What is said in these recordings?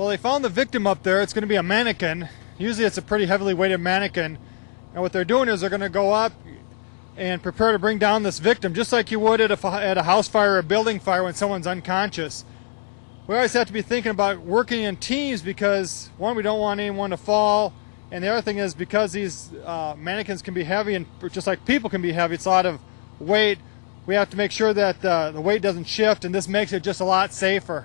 Well, they found the victim up there. It's going to be a mannequin. Usually it's a pretty heavily weighted mannequin. And what they're doing is they're going to go up and prepare to bring down this victim, just like you would at a house fire or a building fire when someone's unconscious. We always have to be thinking about working in teams because, one, we don't want anyone to fall, and the other thing is because these mannequins can be heavy, and just like people can be heavy, it's a lot of weight. We have to make sure that the weight doesn't shift, and this makes it just a lot safer.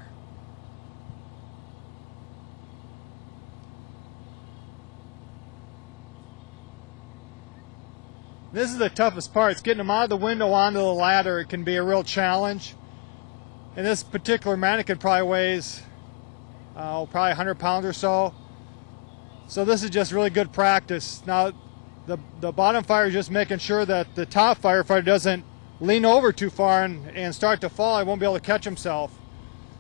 This is the toughest part. It's getting them out of the window onto the ladder. It can be a real challenge. And this particular mannequin probably weighs probably 100 pounds or so. So this is just really good practice. Now, the bottom fire is just making sure that the top firefighter doesn't lean over too far and start to fall. He won't be able to catch himself.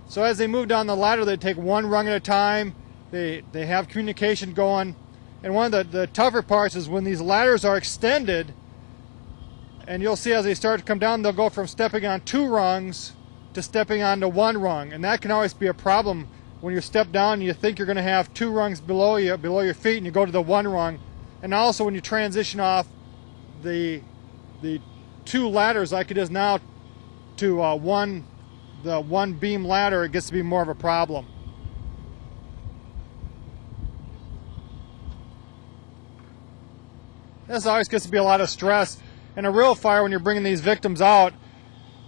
So as they move down the ladder, they take one rung at a time. They have communication going. And one of the tougher parts is when these ladders are extended, and you'll see as they start to come down, they'll go from stepping on 2 rungs to stepping onto 1 rung. And that can always be a problem when you step down and you think you're going to have 2 rungs below your feet, and you go to the 1 rung. And also when you transition off the 2 ladders like it is now to the 1 beam ladder, it gets to be more of a problem. This always gets to be a lot of stress. In a real fire, when you're bringing these victims out,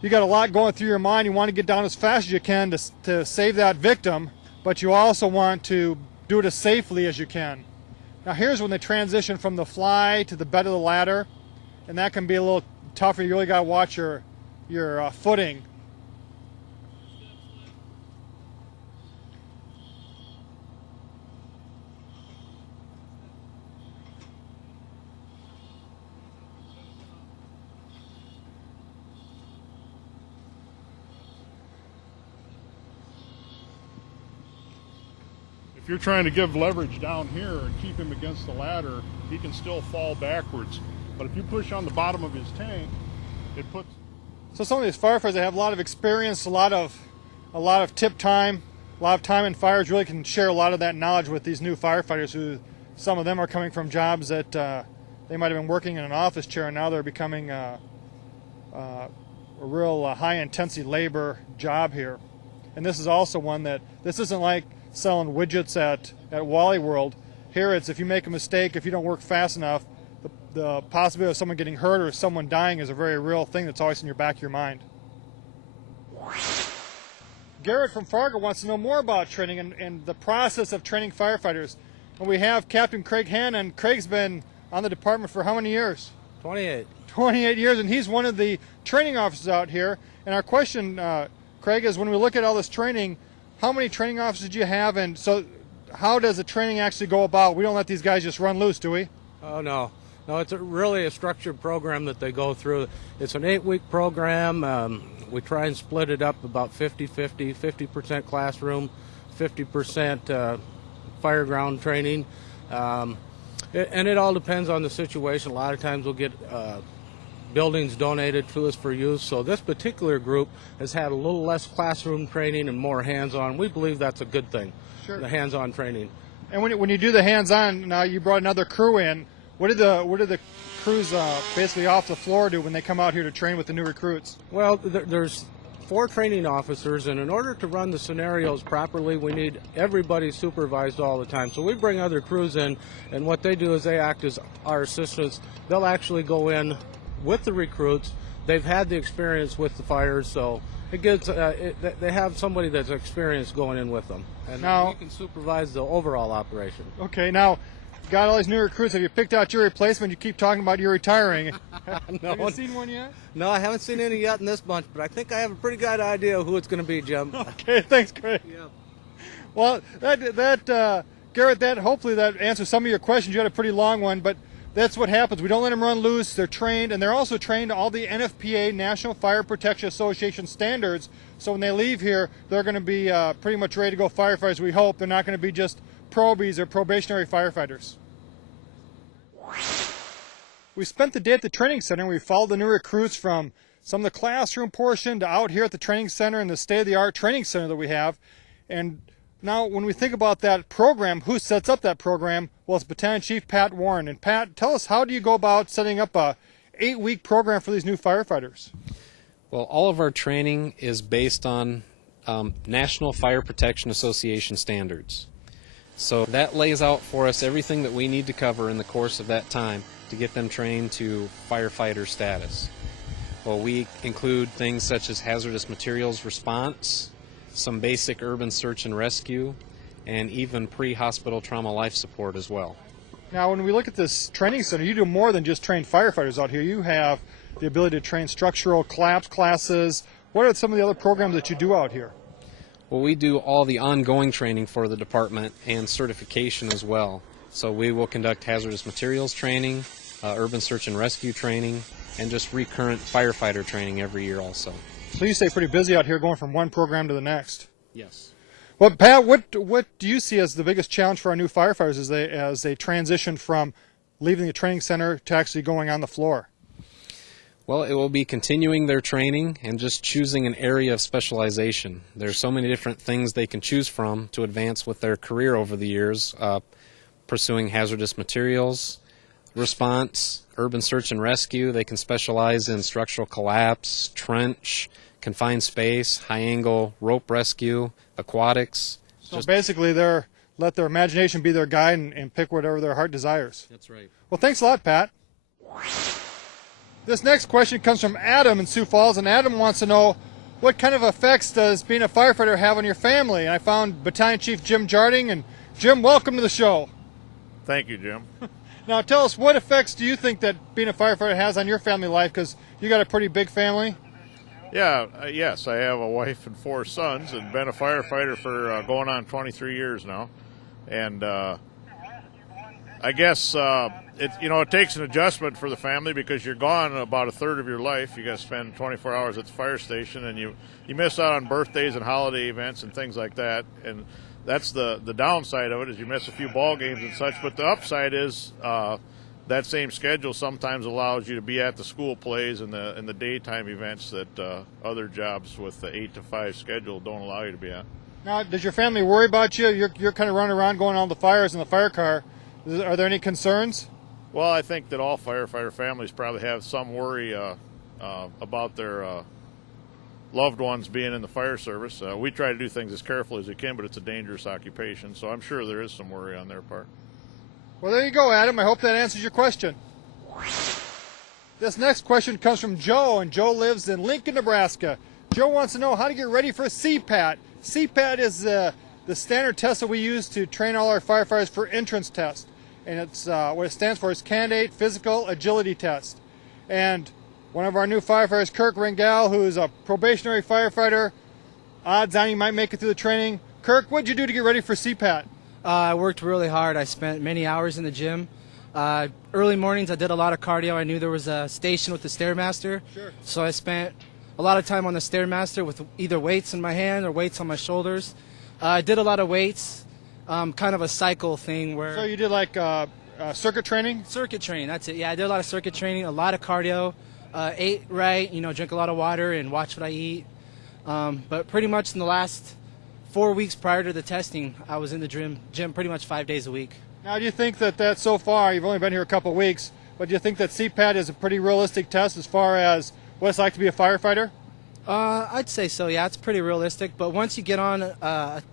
you got a lot going through your mind. You want to get down as fast as you can to save that victim, but you also want to do it as safely as you can. Now here's when they transition from the fly to the bed of the ladder, and that can be a little tougher. You really got to watch your footing. If you're trying to give leverage down here and keep him against the ladder, he can still fall backwards. But if you push on the bottom of his tank, it puts... So some of these firefighters, they have a lot of experience, a lot of tip time, a lot of time in fires, really can share a lot of that knowledge with these new firefighters who, some of them are coming from jobs that they might have been working in an office chair, and now they're becoming a real high-intensity labor job here. And this is also one that, this isn't like selling widgets at Wally World. Here it's if you make a mistake, if you don't work fast enough, the possibility of someone getting hurt or someone dying is a very real thing that's always in your back of your mind. Garrett from Fargo wants to know more about training and the process of training firefighters. And we have Captain Craig Hannon. Craig's been on the department for how many years? 28. 28 years, and he's one of the training officers out here. And our question, Craig, is when we look at all this training, how many training officers do you have, and so how does the training actually go about? We don't let these guys just run loose, do we? Oh, no. No, it's really a structured program that they go through. It's an 8-week program. We try and split it up about 50-50, 50% classroom, 50% fireground training. And it all depends on the situation. A lot of times we'll get buildings donated to us for use. So this particular group has had a little less classroom training and more hands-on. We believe that's a good thing, sure, the hands-on training. And when you do the hands-on, now you brought another crew in. What did the crews basically off the floor do when they come out here to train with the new recruits? Well, there's 4 training officers, and in order to run the scenarios properly, we need everybody supervised all the time. So we bring other crews in, and what they do is they act as our assistants. They'll actually go in with the recruits. They've had the experience with the fires, so it gives they have somebody that's experienced going in with them, and now we can supervise the overall operation. Okay, now got all these new recruits. Have you picked out your replacement? You keep talking about you retiring. No, have you seen one yet? No, I haven't seen any yet in this bunch, but I think I have a pretty good idea who it's going to be, Jim. Okay, thanks, Craig. Yeah. Well, Garrett, hopefully that answers some of your questions. You had a pretty long one, but that's what happens. We don't let them run loose. They're trained, and they're also trained to all the NFPA, National Fire Protection Association standards. So when they leave here, they're going to be pretty much ready to go firefighters, we hope. They're not going to be just probies or probationary firefighters. We spent the day at the training center. We followed the new recruits from some of the classroom portion to out here at the training center and the state-of-the-art training center that we have. And Now, when we think about that program, who sets up that program? Well, it's Battalion Chief Pat Warren. And Pat, tell us, how do you go about setting up a 8-week program for these new firefighters? Well, all of our training is based on National Fire Protection Association standards. So that lays out for us everything that we need to cover in the course of that time to get them trained to firefighter status. Well, we include things such as hazardous materials response, some basic urban search and rescue, and even pre-hospital trauma life support as well. Now, when we look at this training center, you do more than just train firefighters out here. You have the ability to train structural collapse classes. What are some of the other programs that you do out here? Well, we do all the ongoing training for the department and certification as well. So we will conduct hazardous materials training, urban search and rescue training, and just recurrent firefighter training every year also. So you stay pretty busy out here going from one program to the next. Yes. Well, Pat, what do you see as the biggest challenge for our new firefighters as they transition from leaving the training center to actually going on the floor? Well, it will be continuing their training and just choosing an area of specialization. There's so many different things they can choose from to advance with their career over the years, pursuing hazardous materials, response, urban search and rescue. They can specialize in structural collapse, trench, confined space, high-angle rope rescue, aquatics. So basically, let their imagination be their guide and pick whatever their heart desires. That's right. Well, thanks a lot, Pat. This next question comes from Adam in Sioux Falls, and Adam wants to know, what kind of effects does being a firefighter have on your family? And I found Battalion Chief Jim Jarding, and Jim, welcome to the show. Thank you, Jim. Now tell us, what effects do you think that being a firefighter has on your family life? Because you got a pretty big family. Yeah, yes, I have a wife and 4 sons and been a firefighter for going on 23 years now. And I guess it takes an adjustment for the family because you're gone about a third of your life. You got to spend 24 hours at the fire station, and you miss out on birthdays and holiday events and things like that. And that's the downside of it, is you miss a few ball games and such. But the upside is that same schedule sometimes allows you to be at the school plays and the daytime events that other jobs with the 8 to 5 schedule don't allow you to be at. Now, does your family worry about you? You're kind of running around going on the fires in the fire car. Are there any concerns? Well, I think that all firefighter families probably have some worry about their loved ones being in the fire service. We try to do things as carefully as we can, but it's a dangerous occupation, so I'm sure there is some worry on their part. Well, there you go, Adam. I hope that answers your question. This next question comes from Joe, and Joe lives in Lincoln, Nebraska. Joe wants to know how to get ready for CPAT. CPAT is the standard test that we use to train all our firefighters for entrance test. And it's what it stands for is Candidate Physical Agility Test. And one of our new firefighters, Kirk Ringel, who is a probationary firefighter, odds on he might make it through the training. Kirk, what did you do to get ready for CPAT? I worked really hard. I spent many hours in the gym. Early mornings, I did a lot of cardio. I knew there was a station with the Stairmaster. Sure. So I spent a lot of time on the Stairmaster with either weights in my hand or weights on my shoulders. I did a lot of weights, kind of a cycle thing where... So you did like circuit training? Circuit training, that's it. Yeah, I did a lot of circuit training, a lot of cardio, ate right, drink a lot of water and watch what I eat. But pretty much in the last 4 weeks prior to the testing, I was in the gym pretty much 5 days a week. Now, do you think that so far, you've only been here a couple of weeks, but do you think that CPAT is a pretty realistic test as far as what it's like to be a firefighter? I'd say so, yeah, it's pretty realistic. But once you get on a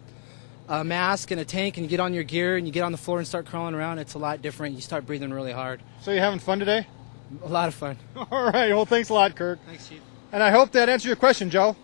mask and a tank and you get on your gear and you get on the floor and start crawling around, it's a lot different. You start breathing really hard. So you having fun today? A lot of fun. All right, well, thanks a lot, Kirk. Thanks, Chief. And I hope that answered your question, Joe.